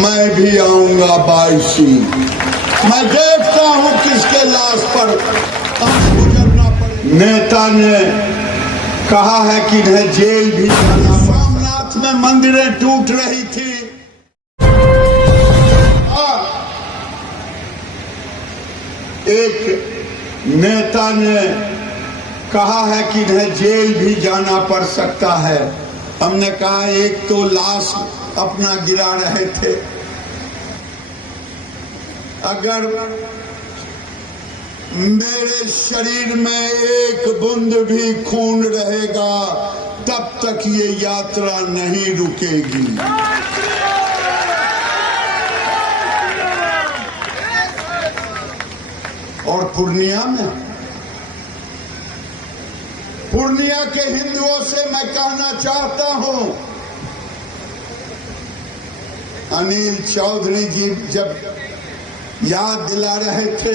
मैं भी आऊंगा 22। मैं देखता हूं किसके लाश पर गुजरना पड़े। नेता ने कहा है कि इन्हें जेल भी जाना। सोमनाथ में मंदिरें टूट रही थी। एक नेता ने कहा है कि इन्हें जेल भी जाना पड़ सकता है। हमने कहा एक तो लाश अपना गिरा रहे थे, अगर मेरे शरीर में एक बूंद भी खून रहेगा तब तक ये यात्रा नहीं रुकेगी। और पूर्णिया के हिंदुओं से मैं कहना चाहता हूं, अनिल चौधरी जी जब याद दिला रहे थे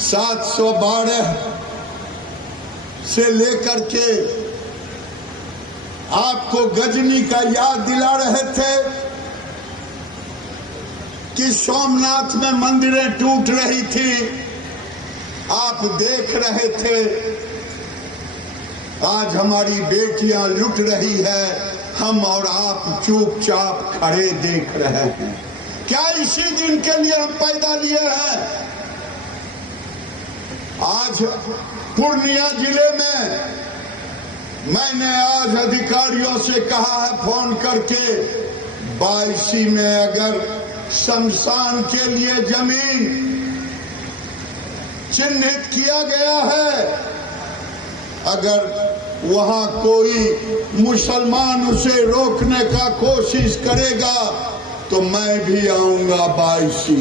712 से लेकर के आपको गजनी का याद दिला रहे थे कि सोमनाथ में मंदिरें टूट रही थी, आप देख रहे थे। आज हमारी बेटियां लुट रही है, हम और आप चुपचाप खड़े देख रहे हैं। क्या इसी दिन के लिए हम पैदा लिए हैं? आज पूर्णिया जिले में मैंने आज अधिकारियों से कहा है फोन करके, 22 में अगर शमशान के लिए जमीन चिन्हित किया गया है, अगर वहां कोई मुसलमान उसे रोकने का कोशिश करेगा तो मैं भी आऊंगा 22।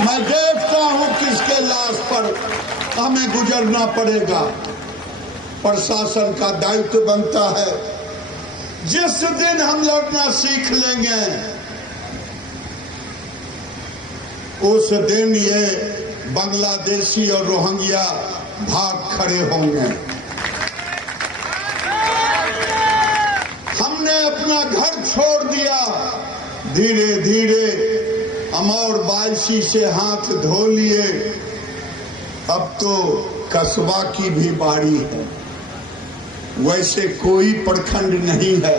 मैं देखता हूं किसके लाश पर हमें गुजरना पड़ेगा। प्रशासन का दायित्व बनता है, जिस दिन हम लड़ना सीख लेंगे उस दिन ये बांग्लादेशी और रोहिंग्या भाग खड़े होंगे। हमने अपना घर छोड़ दिया, धीरे धीरे हम और 22 से हाथ धो लिए। अब तो कस्बा की भी बारी है, वैसे कोई प्रखंड नहीं है।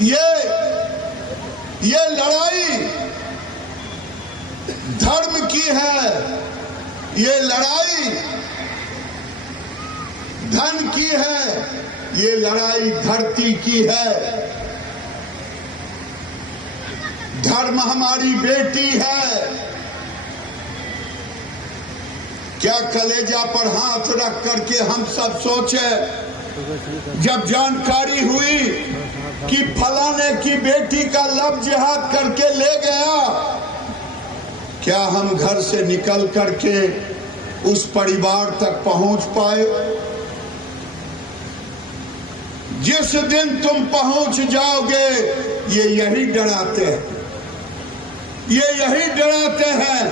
ये लड़ाई धर्म की है, ये लड़ाई धन की है, ये लड़ाई धरती की है। धर्म हमारी बेटी है। क्या कलेजा पर हाथ रख करके हम सब सोचे, जब जानकारी हुई कि फलाने की बेटी का लव जिहाद करके ले गया, क्या हम घर से निकल करके उस परिवार तक पहुंच पाए? जिस दिन तुम पहुंच जाओगे ये यही डराते हैं, ये यही डराते हैं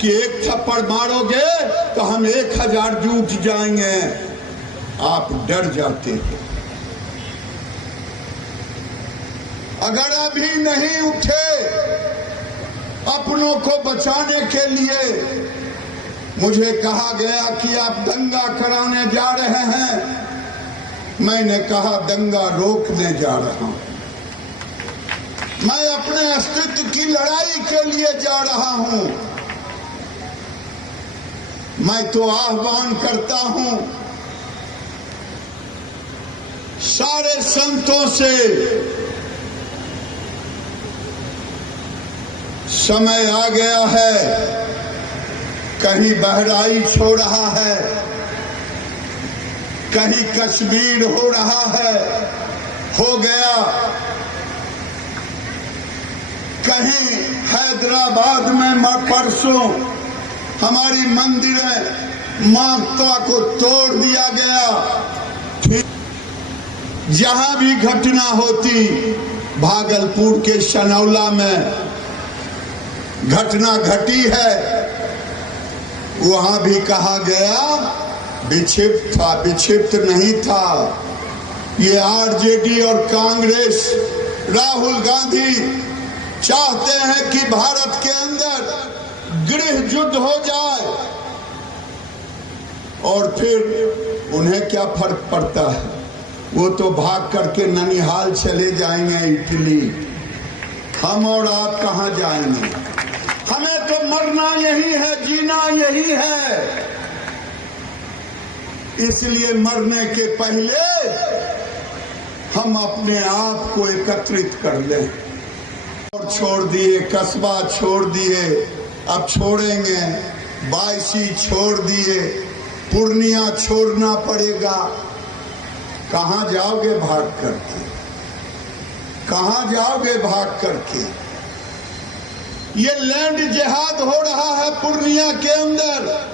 कि एक थप्पड़ मारोगे तो हम 1000 जूट जाएंगे। आप डर जाते हैं। अगर अभी नहीं उठे अपनों को बचाने के लिए, मुझे कहा गया कि आप दंगा कराने जा रहे हैं, मैंने कहा दंगा रोकने जा रहा हूं। मैं अपने अस्तित्व की लड़ाई के लिए जा रहा हूं। मैं तो आह्वान करता हूं सारे संतों से, समय आ गया है, कहीं बहराइच हो रहा है, कहीं कश्मीर हो रहा है, हो गया, कहीं हैदराबाद में परसों हमारी मंदिरें माता को तोड़ दिया गया। जहां भी घटना होती, भागलपुर के सनौला में घटना घटी है, वहां भी कहा गया विक्षिप्त था, विक्षिप्त नहीं था। ये आरजेडी और कांग्रेस, राहुल गांधी चाहते हैं कि भारत के अंदर गृह युद्ध हो जाए और फिर उन्हें क्या फर्क पड़ता है, वो तो भाग करके ननिहाल चले जाएंगे, इटली। हम और आप कहां जाएंगे? हमें तो मरना यही है, जीना यही है। इसलिए मरने के पहले हम अपने आप को एकत्रित कर लें। और छोड़ दिए, कस्बा छोड़ दिए, अब छोड़ेंगे, बायसी छोड़ दिए, पूर्णिया छोड़ना पड़ेगा। कहां जाओगे भाग करके? कहां जाओगे भाग करके? ये लैंड जिहाद हो रहा है पूर्णिया के अंदर।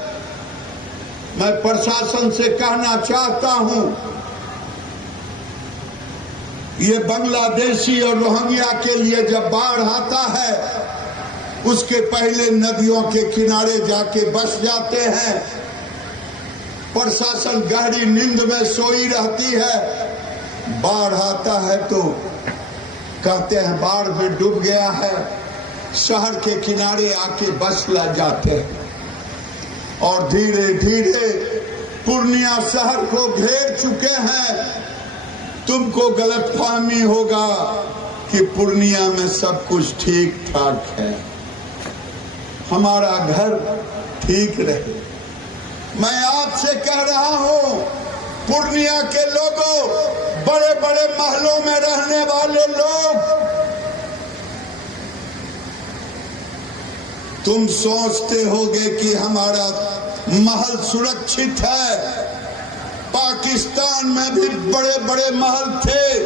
मैं प्रशासन से कहना चाहता हूं, ये बांग्लादेशी और रोहिंग्या के लिए जब बाढ़ आता है, उसके पहले नदियों के किनारे जाके बस जाते हैं। प्रशासन गहरी नींद में सोई रहती है। बाढ़ आता है तो कहते हैं बाढ़ में डूब गया है, शहर के किनारे आके बस ला जाते हैं और धीरे धीरे पूर्णिया शहर को घेर चुके हैं। तुमको गलतफहमी होगा कि पूर्णिया में सब कुछ ठीक ठाक है, हमारा घर ठीक रहे। मैं आपसे कह रहा हूं, पूर्णिया के लोगों, बड़े बड़े महलों में रहने वाले लोग, तुम सोचते होगे कि हमारा महल सुरक्षित है। पाकिस्तान में भी बड़े बड़े महल थे,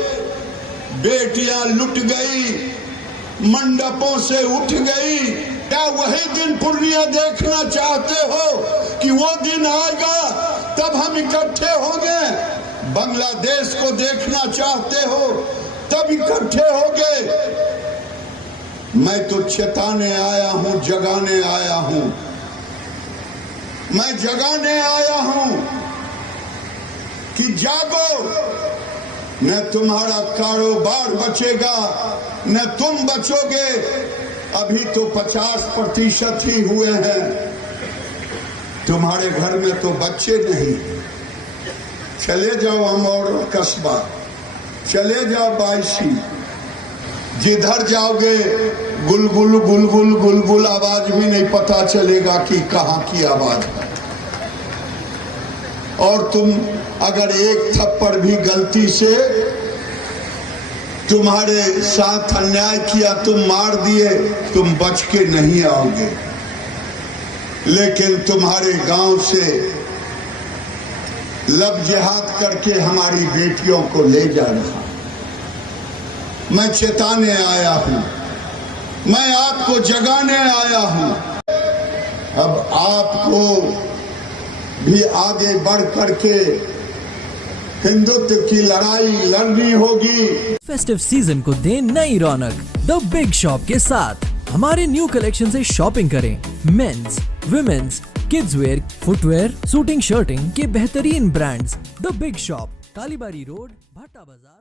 बेटियां लुट गई, मंडपों से उठ गई। क्या वही दिन पूर्णिया देखना चाहते हो कि वो दिन आएगा तब हम इकट्ठे होंगे? बांग्लादेश को देखना चाहते हो तब इकट्ठे होंगे? मैं तो चेताने आया हूं, जगाने आया हूं। मैं जगाने आया हूं कि जागो, न तुम्हारा कारोबार बचेगा, न तुम बचोगे। अभी तो 50% ही हुए हैं, तुम्हारे घर में तो बच्चे नहीं। चले जाओ अमौर कस्बा, चले जाओ बायसी, जिधर जाओगे गुलगुल गुलगुल गुलगुल आवाज भी नहीं पता चलेगा कि कहां की आवाज है। और तुम अगर एक थप्पड़ भी गलती से तुम्हारे साथ अन्याय किया, तुम मार दिए, तुम बच के नहीं आओगे। लेकिन तुम्हारे गांव से लब जिहाद करके हमारी बेटियों को ले जा रहा। मैं चेताने आया हूं, मैं आपको जगाने आया हूं। अब आपको भी आगे बढ़ करके हिंदुत्व की लड़ाई लड़नी होगी। फेस्टिव सीजन को दें नई रौनक द बिग शॉप के साथ। हमारे न्यू कलेक्शन से शॉपिंग करें। Men's, women's, kids wear, footwear, suiting, shirting के बेहतरीन brands. The big shop, Kalibari road, Bhatta बाजार।